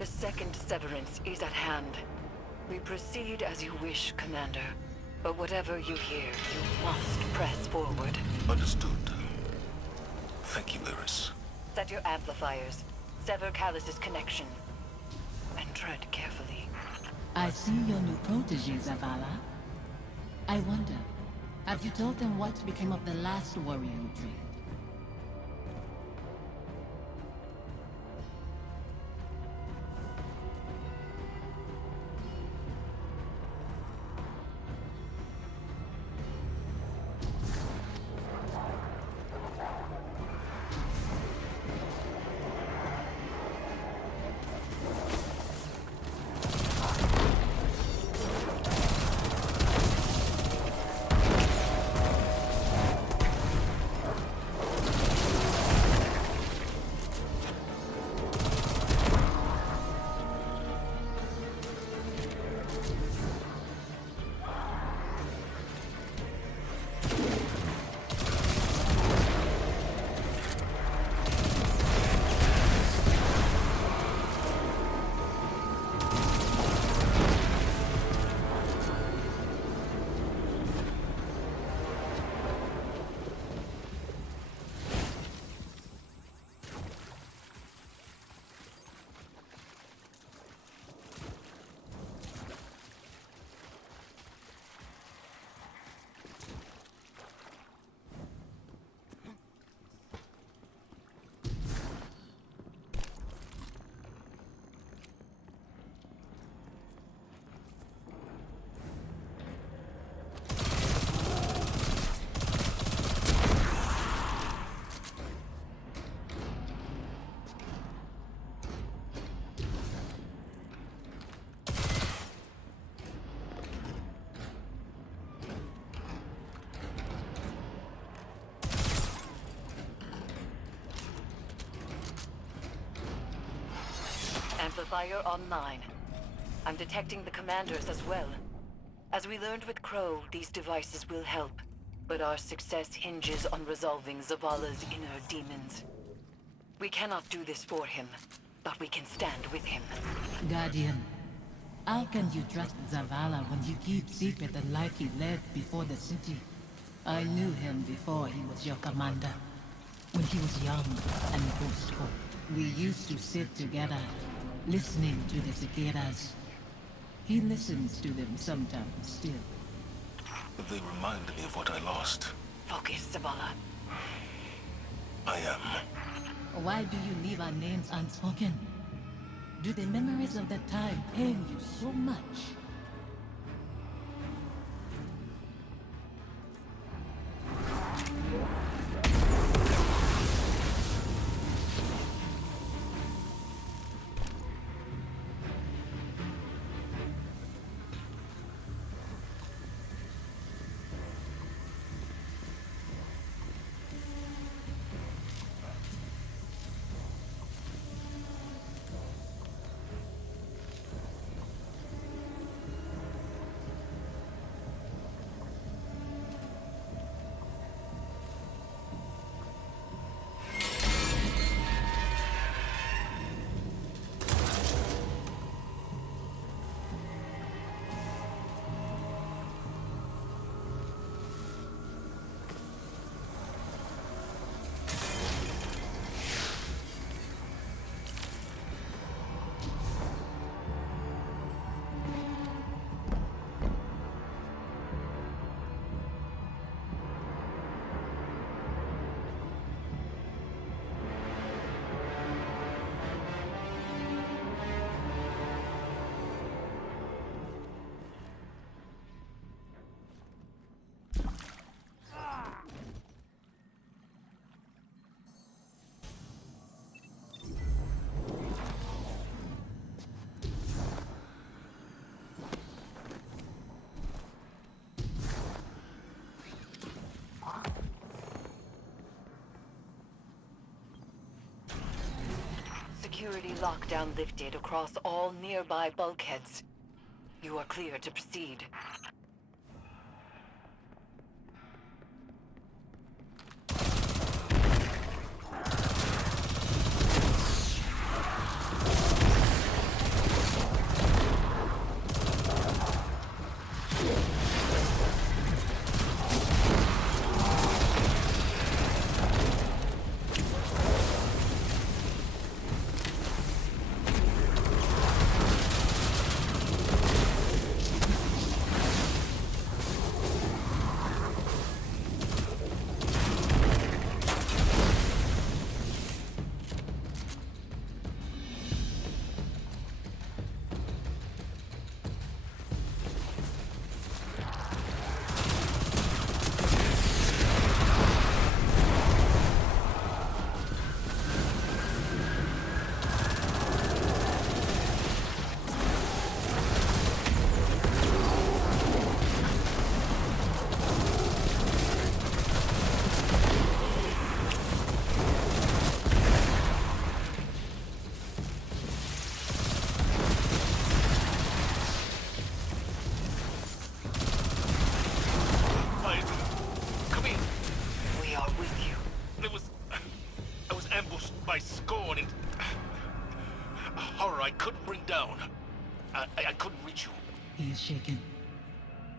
The second severance is at hand. We proceed as you wish, Commander. But whatever you hear, you must press forward. Understood. Thank you, Iris. Set your amplifiers. Sever Callus's connection. And tread carefully. I see your new protege, Zavala. I wonder, have you told them what became of the last warrior you trained? Amplifier online. I'm detecting the commanders as well. As we learned with Crow, these devices will help. But our success hinges on resolving Zavala's inner demons. We cannot do this for him, but we can stand with him. Guardian, how can you trust Zavala when you keep secret the life he led before the city? I knew him before he was your commander. When he was young and boastful, we used to sit together, listening to the cicadas. He listens to them sometimes still. They remind me of what I lost. Focus, Zavala. I am. Why do you leave our names unspoken? Do the memories of that time pain you so much? Security lockdown lifted across all nearby bulkheads. You are clear to proceed. He is shaken.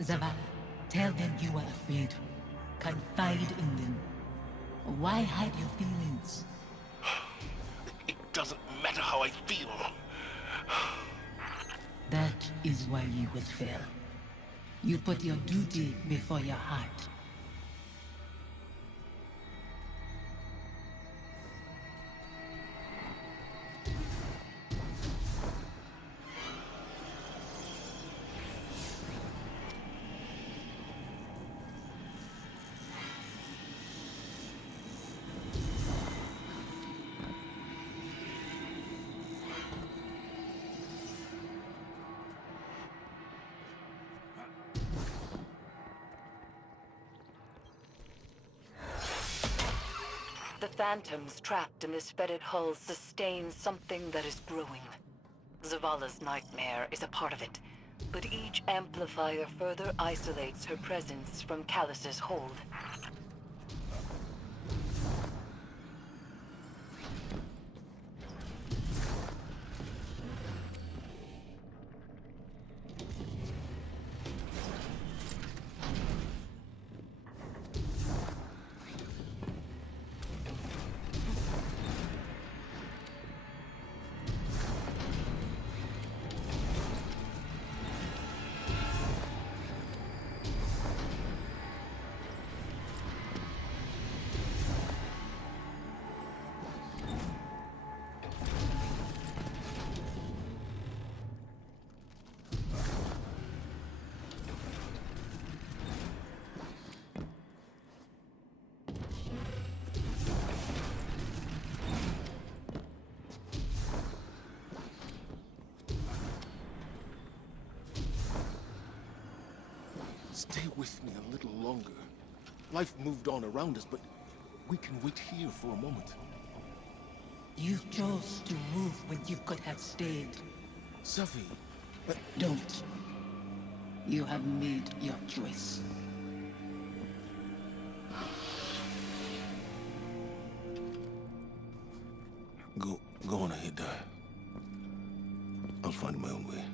Zavala, tell them you are afraid. Confide in them. Why hide your feelings? It doesn't matter how I feel. That is why you will fail. You put your duty before your heart. The phantoms trapped in this fetid hull sustain something that is growing. Zavala's nightmare is a part of it, but each amplifier further isolates her presence from Callus's hold. Stay with me a little longer. Life moved on around us, but we can wait here for a moment. You chose to move when you could have stayed. Safi, Don't. You have made your choice. Go on ahead. I'll find my own way.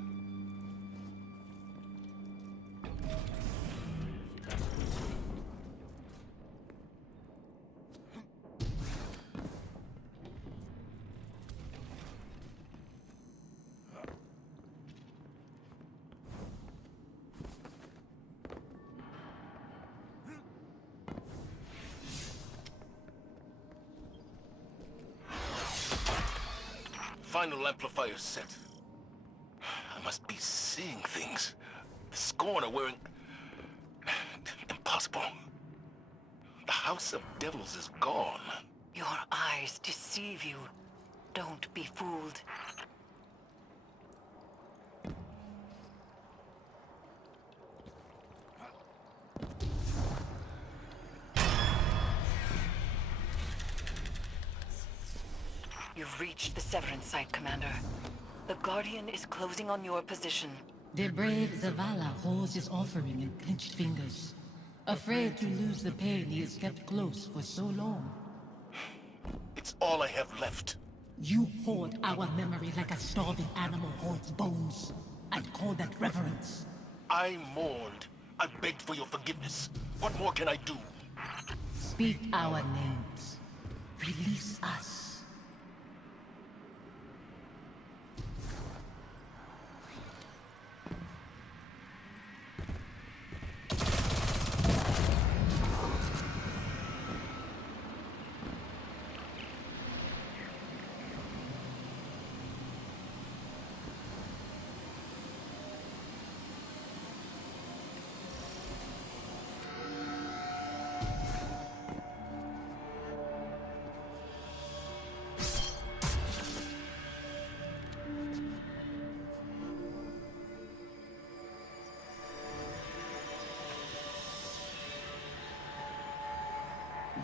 Final amplifier set. I must be seeing things. The Scorn are wearing... Impossible. The House of Devils is gone. Your eyes deceive you. Don't be fooled. You've reached the Severance site, Commander. The Guardian is closing on your position. The brave Zavala holds his offering in clenched fingers. Afraid to lose the pain he has kept close for so long. It's all I have left. You hoard our memory like a starving animal hoards bones, and call that reverence. I mourned. I begged for your forgiveness. What more can I do? Speak our names. Release us.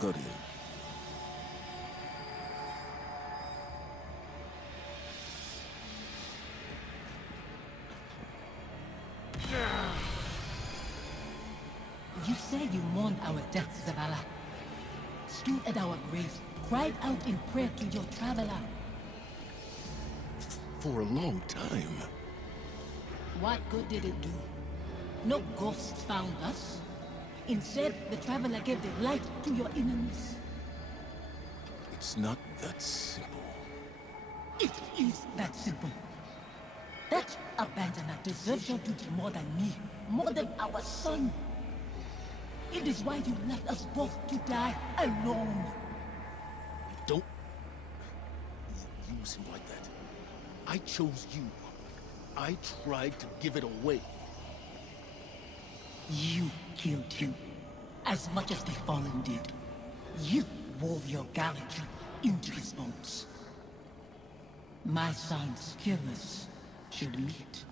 Guardian. You say you mourned our deaths, Zavala. Stood at our graves, cried out in prayer to your traveler. For a long time. What good did it do? No ghosts found us. Instead, the Traveler gave the light to your enemies. It's not that simple. It is that simple. That abandoner deserves your duty more than me, more than our son. It is why you left us both to die alone. Don't use him like that. I chose you. I tried to give it away. You killed him, as much as the Fallen did. You wove your gallantry into his bones. My son's killers should meet.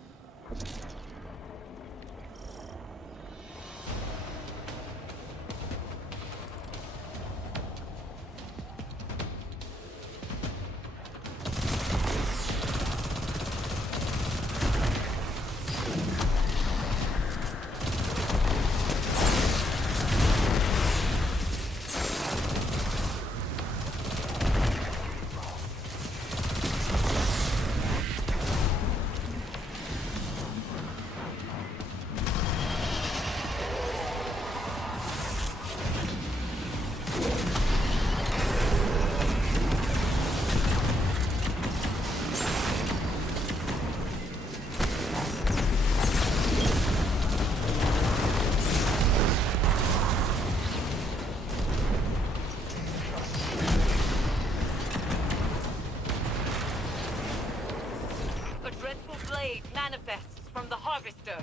Manifests from the Harvester.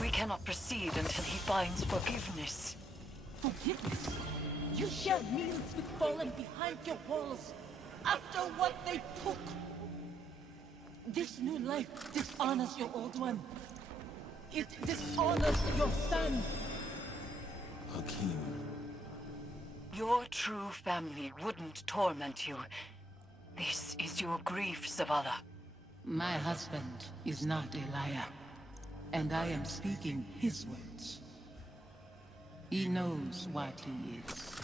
We cannot proceed until he finds forgiveness. Forgiveness? You shared meals with Fallen behind your walls, after what they took. This new life dishonors your old one. It dishonors your son. Hakim, Your true family wouldn't torment you. This is your grief, Zavala. My husband is not a liar, and I am speaking his words. He knows what he is.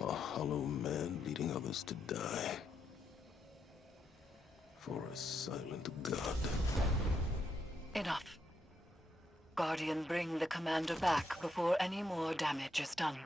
A hollow man leading others to die. For a silent god. Enough. Guardian, bring the commander back before any more damage is done.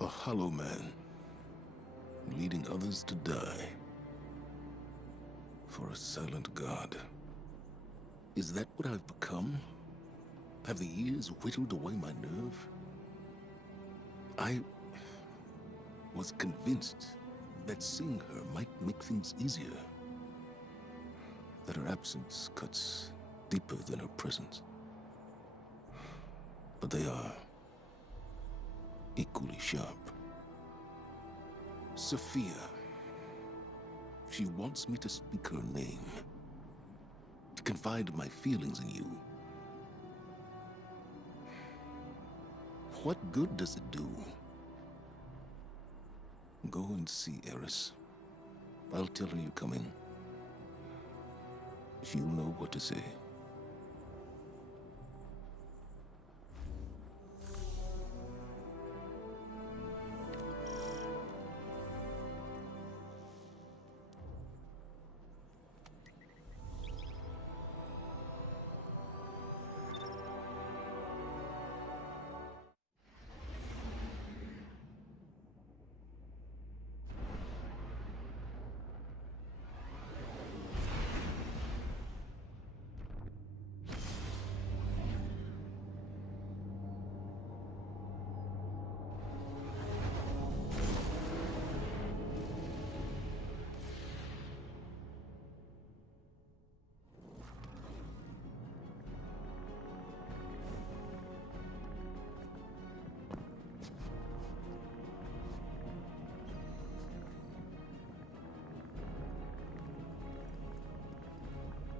A hollow man, leading others to die. For a silent god. Is that what I've become? Have the years whittled away my nerve? I was convinced that seeing her might make things easier. That her absence cuts deeper than her presence. But they are equally sharp. Safiyah. She wants me to speak her name. To confide my feelings in you. What good does it do? Go and see Eris. I'll tell her you're coming. She'll know what to say.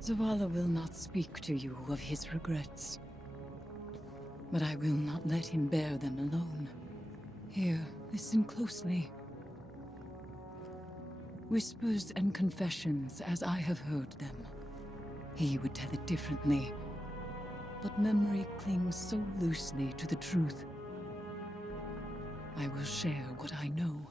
Zavala will not speak to you of his regrets. But I will not let him bear them alone. Here, listen closely. Whispers and confessions as I have heard them. He would tell it differently. But memory clings so loosely to the truth. I will share what I know.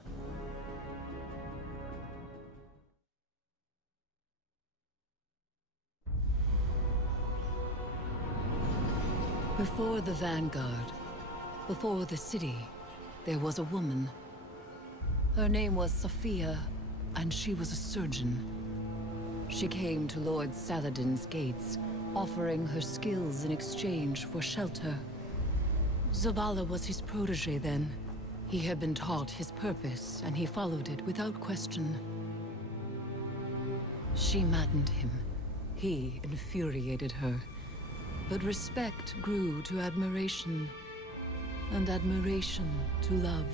Before the Vanguard, before the city, there was a woman. Her name was Safiyah, and she was a surgeon. She came to Lord Saladin's gates, offering her skills in exchange for shelter. Zavala was his protege then. He had been taught his purpose, and he followed it without question. She maddened him. He infuriated her. But respect grew to admiration, and admiration to love.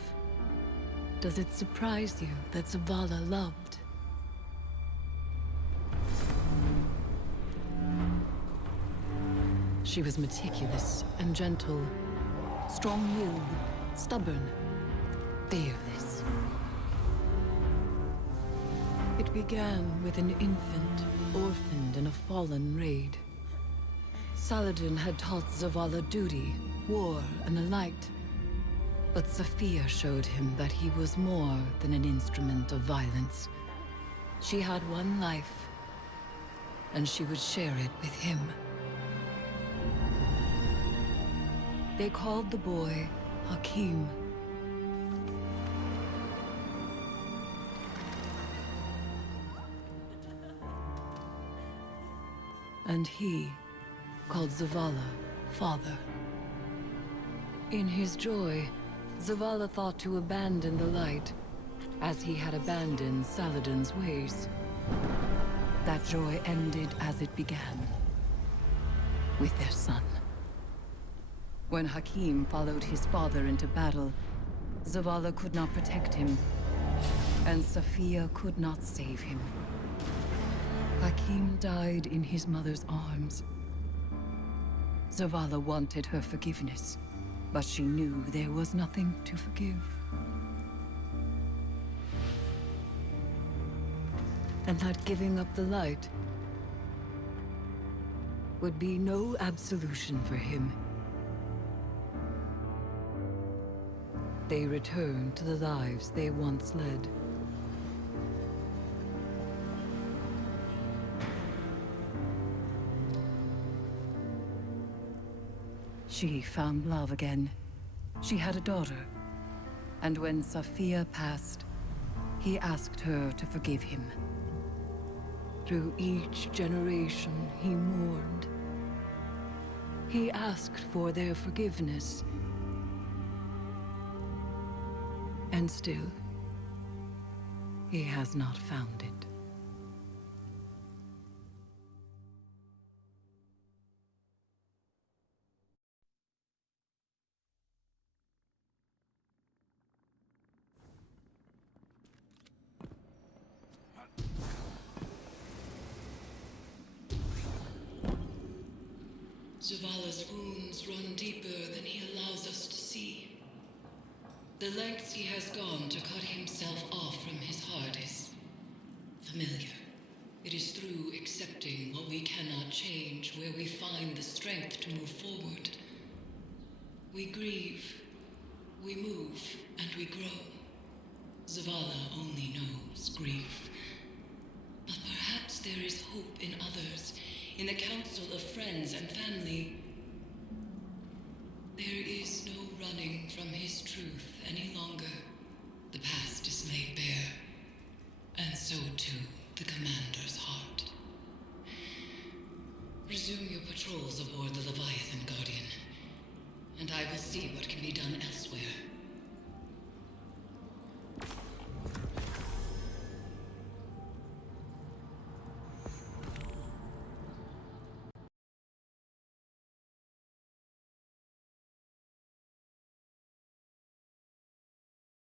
Does it surprise you that Zavala loved? She was meticulous and gentle, strong-willed, stubborn, fearless. It began with an infant, orphaned in a fallen raid. Saladin had taught Zavala duty, war, and the light. But Safiyah showed him that he was more than an instrument of violence. She had one life, and she would share it with him. They called the boy Hakim. And he called Zavala father. In his joy, Zavala thought to abandon the light, as he had abandoned Saladin's ways. That joy ended as it began, with their son. When Hakim followed his father into battle, Zavala could not protect him, and Safiyah could not save him. Hakim died in his mother's arms. Zavala wanted her forgiveness, but she knew there was nothing to forgive. And that giving up the light would be no absolution for him. They returned to the lives they once led. She found love again. She had a daughter. And when Safiyah passed, he asked her to forgive him. Through each generation, he mourned. He asked for their forgiveness. And still, he has not found it. Zavala's wounds run deeper than he allows us to see. The lengths he has gone to cut himself off from his heart is familiar. It is through accepting what we cannot change where we find the strength to move forward. We grieve, we move, and we grow. Zavala only knows grief. But perhaps there is hope in others, in the council of friends and family. There is no running from his truth any longer. The past is laid bare, and so too the commander's heart. Resume your patrols aboard the Leviathan, Guardian, and I will see what can be done elsewhere.